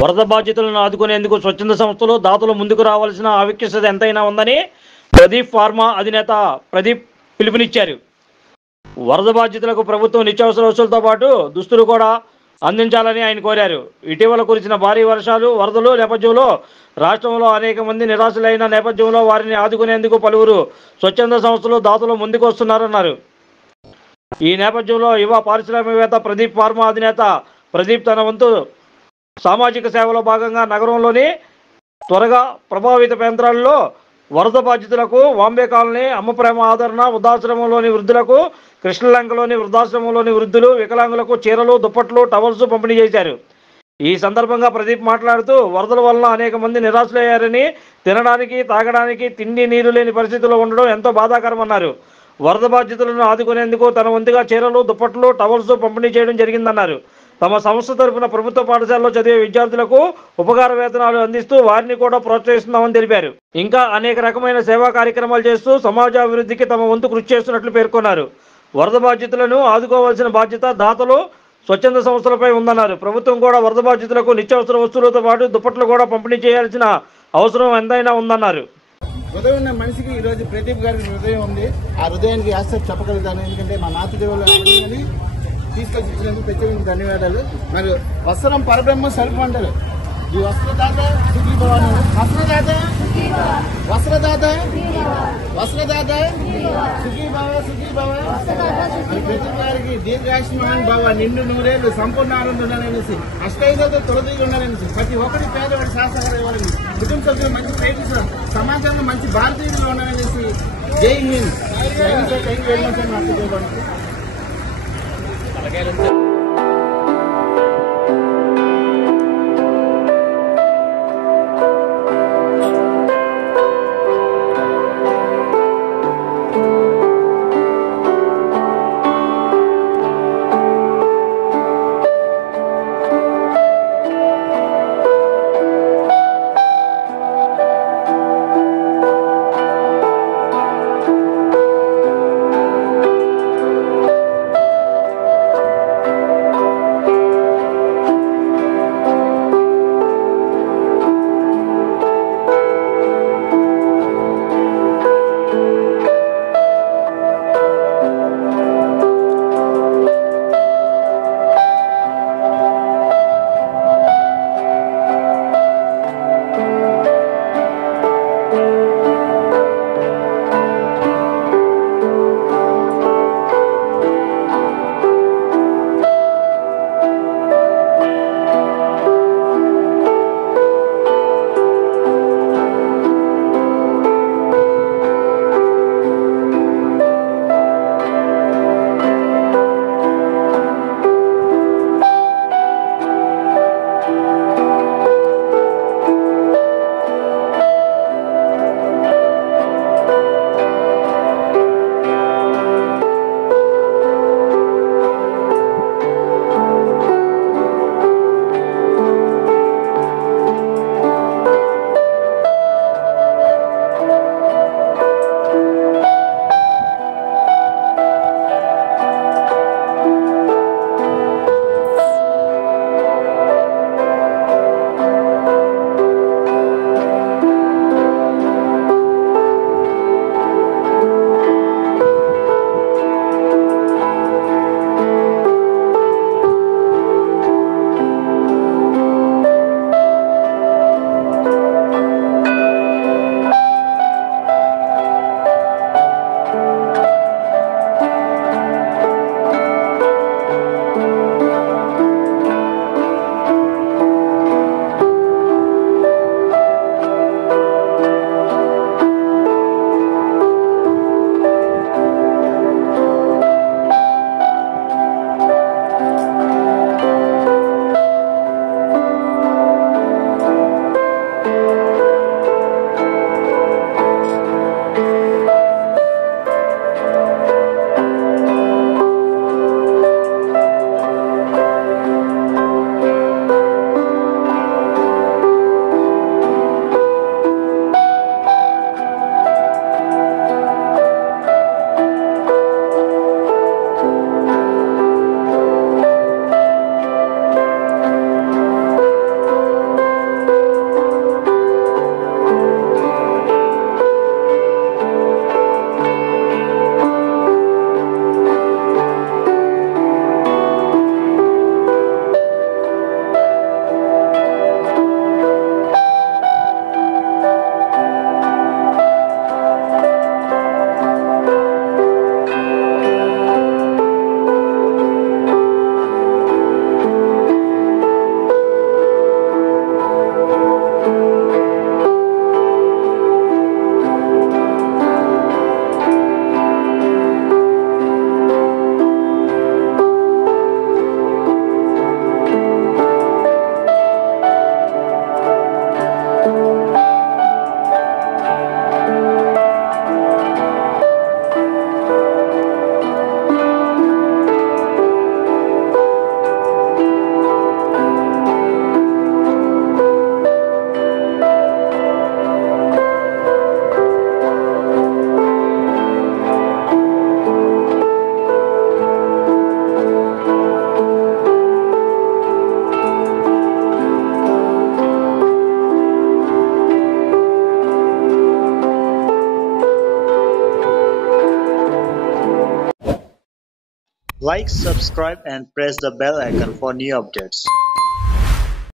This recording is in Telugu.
వరద బాధితులను ఆదుకునేందుకు స్వచ్ఛంద సంస్థలు దాతలు ముందుకు రావాల్సిన ఆవశ్యకత ఎంతైనా ఉందని ప్రదీప్ ఫార్మా అధినేత ప్రదీప్ పిలుపునిచ్చారు. వరద బాధితులకు ప్రభుత్వం నిత్యావసర వస్తువులతో పాటు దుస్తులు కూడా అందించాలని ఆయన కోరారు. ఇటీవల కురిసిన భారీ వర్షాలు, వరదలు నేపథ్యంలో రాష్ట్రంలో అనేక మంది నిరాశలైన నేపథ్యంలో వారిని ఆదుకునేందుకు పలువురు స్వచ్ఛంద సంస్థలు దాతలు ముందుకు వస్తున్నారన్నారు. ఈ నేపథ్యంలో యువ పారిశ్రామికవేత్త ప్రదీప్ ఫార్మా అధినేత ప్రదీప్ తన వంతు సామాజిక సేవలో భాగంగా నగరంలోని త్వరగా ప్రభావిత ప్రాంతాల్లో వరద బాధితులకు వాంబే కాలనీ, అమ్మప్రేమ ఆదరణ వృద్ధాశ్రమంలోని వృద్ధులకు, కృష్ణలంకలోని వృద్ధాశ్రమంలోని వృద్ధులు, వికలాంగులకు చీరలు, దుప్పట్లు, టవల్స్ పంపిణీ చేశారు. ఈ సందర్భంగా ప్రదీప్ మాట్లాడుతూ వరదల వల్ల అనేక మంది నిరాశలయ్యారని, తినడానికి తాగడానికి తిండి నీరు లేని పరిస్థితుల్లో ఉండడం ఎంతో బాధాకరమన్నారు. వరద బాధితులను ఆదుకునేందుకు తన వంతుగా చీరలు, దుప్పట్లు, టవల్స్ పంపిణీ చేయడం జరిగిందన్నారు. తమ సంస్థ తరపున ప్రభుత్వ పాఠశాలలో చదివే విద్యార్థులకు ఉపకార వేతనాలు అందిస్తూ వారిని కూడా ప్రోత్సహిస్తున్నామని తెలిపారు. ఇంకా అనేక రకమైన సేవా కార్యక్రమాలు చేస్తూ సమాజాభివృద్ధికి తమ వంతు కృషి చేస్తున్నట్లు పేర్కొన్నారు. వరద బాధితులను ఆదుకోవాల్సిన బాధ్యత దాతలు, స్వచ్ఛంద సంస్థలపై ఉందన్నారు. ప్రభుత్వం కూడా వరద బాధితులకు నిత్యావసర వస్తువులతో పాటు దుప్పట్లు కూడా పంపిణీ చేయాల్సిన అవసరం ఎంతైనా ఉందన్నారు. హృదయం ఉన్న మనిషికి ఈరోజు ప్రదీప్ గారికి హృదయం ఉంది. ఆ హృదయానికి ఆసక్తి చెప్పగలుగుతాను. ఎందుకంటే మా నాతృదేవులు తీసుకొచ్చి ఇచ్చినందుకు ప్రత్యేకంగా ధన్యవాదాలు. మరి వస్త్రం పరబ్రహ్మ స్వరూపం అంటారు. ఈ వస్త్రదాత సుఖీభవాను, వస్త్రదాత వస్త్రదాత వస్త్రదాత సుఖీభవ సుఖీభవ. మరి ప్రతి వారికి దీర్ఘాయుష్మాన్ భవ, నిండు నూరేళ్లు సంపూర్ణ ఆనందం ఉండాలనేసి, అష్టైదతో తొలదిగి ఉండాలనేసి, ప్రతి ఒక్కరి పేదవాడి శాసన ఇవ్వాలని, కుటుంబ సభ్యులు మంచి ప్రయత్నించడం, సమాజంలో మంచి భారతీయులు ఉండాలనేసి. జై Hind. Thank you very much అని నాకు Like, subscribe, and press the bell icon for new updates.